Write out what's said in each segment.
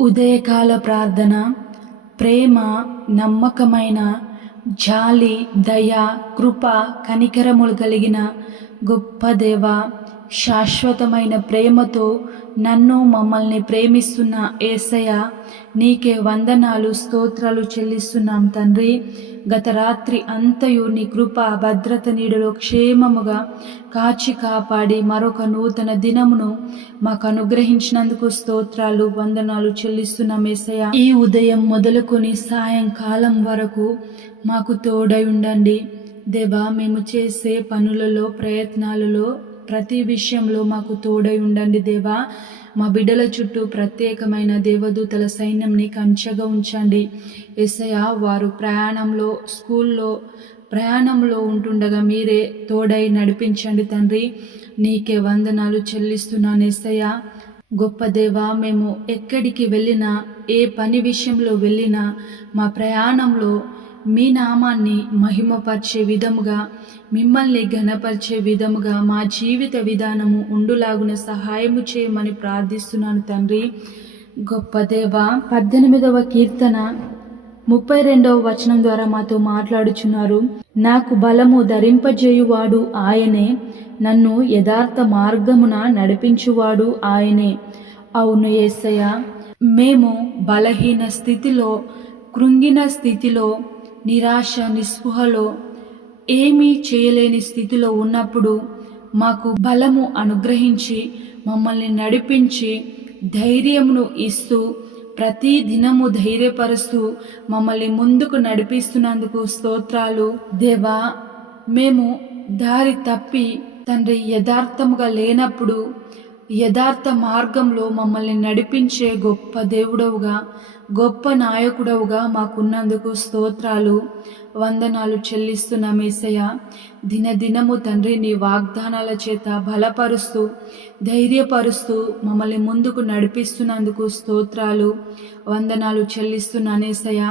ఉదయకాల ప్రార్థన ప్రేమ నమ్మకమైన జాలి దయ కృప కనికరములు కలిగిన గొప్ప దేవ శాశ్వతమైన ప్రేమతో నన్ను మమ్మల్ని ప్రేమిస్తున్న ఏసయ నీకే వందనాలు స్తోత్రాలు చెల్లిస్తున్నాం తండ్రి. గత రాత్రి అంతయు నీ కృప భద్రత నీడలో క్షేమముగా కాచి కాపాడి మరొక నూతన దినమును మాకు అనుగ్రహించినందుకు స్తోత్రాలు వందనాలు చెల్లిస్తున్నాం ఏసయ్య. ఈ ఉదయం మొదలుకొని సాయంకాలం వరకు మాకు తోడై ఉండండి. దేవా మేము చేసే పనులలో ప్రయత్నాలలో ప్రతి విషయంలో మాకు తోడై ఉండండి దేవా. మా బిడ్డల చుట్టూ ప్రత్యేకమైన దేవదూతల సైన్యంని కంచగా ఉంచండి. ఎస్ఐ వారు ప్రయాణంలో స్కూల్లో ప్రయాణంలో ఉంటుండగా మీరే తోడై నడిపించండి తండ్రి. నీకే వందనాలు చెల్లిస్తున్నాను ఎసయ్య గొప్ప దేవా మేము ఎక్కడికి వెళ్ళినా ఏ పని విషయంలో వెళ్ళినా మా ప్రయాణంలో మీ నామాన్ని మహిమపరిచే విధముగా మిమ్మల్ని ఘనపరిచే విధముగా మా జీవిత విధానము ఉండులాగున సహాయము చేయమని ప్రార్థిస్తున్నాను తండ్రి. గొప్ప దేవ పద్దెనిమిదవ కీర్తన ముప్పై రెండవ వచనం ద్వారా మాతో మాట్లాడుచున్నారు. నాకు బలము ధరింపజేయువాడు ఆయనే నన్ను యథార్థ మార్గమున నడిపించువాడు ఆయనే. అవును యేసయ్య మేము బలహీన స్థితిలో కృంగిన స్థితిలో నిరాశ నిస్పృహలో ఏమీ చేయలేని స్థితిలో ఉన్నప్పుడు మాకు బలము అనుగ్రహించి మమ్మల్ని నడిపించి ధైర్యమును ఇస్తూ ప్రతి దినము ధైర్యపరుస్తూ మమ్మల్ని ముందుకు నడిపిస్తున్నందుకు స్తోత్రాలు. దేవా మేము దారి తప్పి తండ్రి యథార్థముగా లేనప్పుడు యథార్థ మార్గంలో మమ్మల్ని నడిపించే గొప్ప దేవుడవుగా గొప్ప నాయకుడవుగా మాకున్నందుకు స్తోత్రాలు. వందనాలు చెల్లిస్తున్న మేసయ్య దినదినము తండ్రి నీ వాగ్దానాల చేత బలపరుస్తూ ధైర్యపరుస్తూ మమ్మల్ని ముందుకు నడిపిస్తున్నందుకు స్తోత్రాలు. వందనాలు చెల్లిస్తున్న ఏసయ్య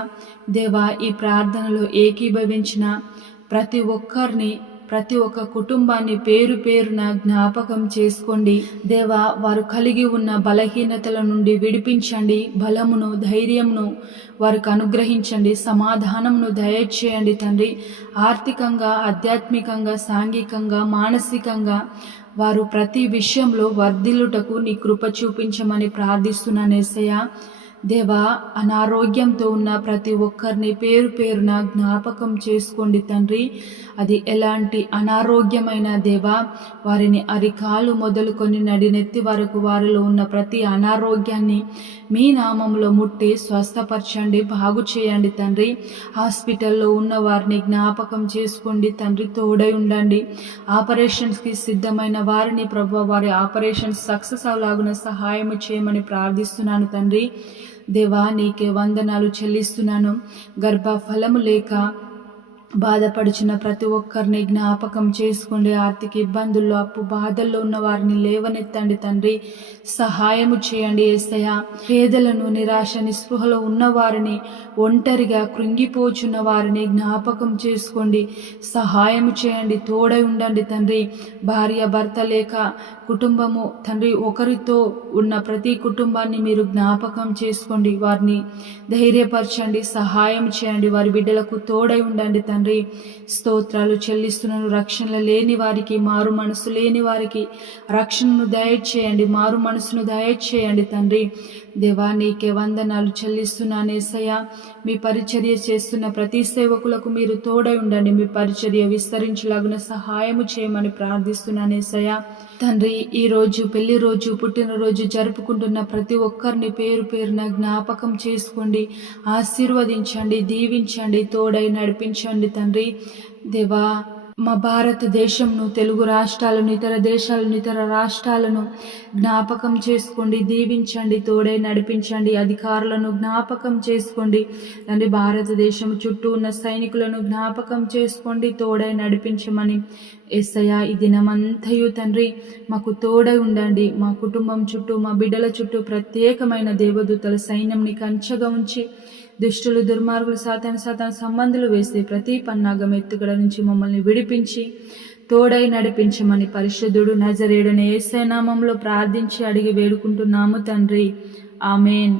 దేవా ఈ ప్రార్థనలో ఏకీభవించిన ప్రతి ఒక్కరిని ప్రతి ఒక్క కుటుంబాన్ని పేరు పేరున జ్ఞాపకం చేసుకోండి. దేవా వారు కలిగి ఉన్న బలహీనతల నుండి విడిపించండి బలమును ధైర్యమును వారికి అనుగ్రహించండి సమాధానమును దయచేయండి తండ్రి. ఆర్థికంగా ఆధ్యాత్మికంగా సాంఘికంగా మానసికంగా వారు ప్రతి విషయంలో వర్ధిల్లుటకు నీ కృప చూపించమని ప్రార్థిస్తున్నాను ఏసయ్య. దేవా అనారోగ్యంతో ఉన్న ప్రతి ఒక్కరిని పేరు పేరున జ్ఞాపకం చేసుకోండి తండ్రి. అది ఎలాంటి అనారోగ్యమైన దేవా వారిని అరికాలు మొదలుకొని నడినెత్తి వరకు వారిలో ఉన్న ప్రతి అనారోగ్యాన్ని మీ నామంలో ముట్టి స్వస్థపరచండి బాగు చేయండి తండ్రి. హాస్పిటల్లో ఉన్న వారిని జ్ఞాపకం చేసుకోండి తండ్రి తోడై ఉండండి. ఆపరేషన్స్కి సిద్ధమైన వారిని ప్రభు వారి ఆపరేషన్స్ సక్సెస్ అవలాగున సహాయం చేయమని ప్రార్థిస్తున్నాను తండ్రి. దేవా నీకే వందనాలు చెల్లిస్తున్నాను. గర్భఫలము లేక బాధపడుచున్న ప్రతి ఒక్కరిని జ్ఞాపకం చేసుకోండి ఆర్థిక ఇబ్బందుల్లో అప్పు బాధల్లో ఉన్న వారిని లేవనెత్తండి తండ్రి. సహాయము చేయండి ఏసయ పేదలను నిరాశ నిస్పృహలో ఉన్నవారిని ఒంటరిగా కృంగిపోచున్న వారిని జ్ఞాపకం చేసుకోండి. సహాయము చేయండి తోడై ఉండండి తండ్రి. భార్య భర్త లేక కుటుంబము తండ్రి ఒకరితో ఉన్న ప్రతి కుటుంబాన్ని మీరు జ్ఞాపకం చేసుకోండి. వారిని ధైర్యపరచండి సహాయం చేయండి. వారి బిడ్డలకు తోడై ఉండండి తండ్రి. తండ్రి స్తోత్రాలు చెల్లిస్తున్నాను. రక్షణ లేని వారికి మారు మనసు లేని వారికి రక్షణను దయచేయండి. మారు మనసును దయచేయండి తండ్రి. దేవా నీకే వందనాలు చెల్లిస్తున్నాను ఏసయ్య. మీ పరిచర్య చేస్తున్న ప్రతి సేవకులకు మీరు తోడై ఉండండి. మీ పరిచర్య విస్తరించలాగిన సహాయము చేయమని ప్రార్థిస్తున్నాను ఏసయ్య. తండ్రి ఈ రోజు పెళ్ళి రోజు పుట్టినరోజు జరుపుకుంటున్న ప్రతి ఒక్కరిని పేరు పేరున జ్ఞాపకం చేసుకోండి. ఆశీర్వదించండి దీవించండి తోడై నడిపించండి తండ్రి దేవా మా భారతదేశంను తెలుగు రాష్ట్రాలను ఇతర దేశాలను ఇతర రాష్ట్రాలను జ్ఞాపకం చేసుకోండి దీవించండి తోడై నడిపించండి అధికారులను జ్ఞాపకం చేసుకోండి తండ్రి భారతదేశం చుట్టూ ఉన్న సైనికులను జ్ఞాపకం చేసుకోండి తోడై నడిపించమని ఎస్సయ ఈ దినమంతయు తండ్రి మాకు తోడై ఉండండి మా కుటుంబం చుట్టూ మా బిడ్డల చుట్టూ ప్రత్యేకమైన దేవదూతల సైన్యంని కంచగా ఉంచి దుష్టులు దుర్మార్గులు సాతాన సాతాన సంబంధులు వేసే ప్రతి పన్నాగం ఎత్తుగడ నుంచి మమ్మల్ని విడిపించి తోడై నడిపించమని పరిశుద్ధుడు నజరేడని ఏసైనామంలో ప్రార్థించి అడిగి వేడుకుంటున్నాము తండ్రి. ఆమెన్.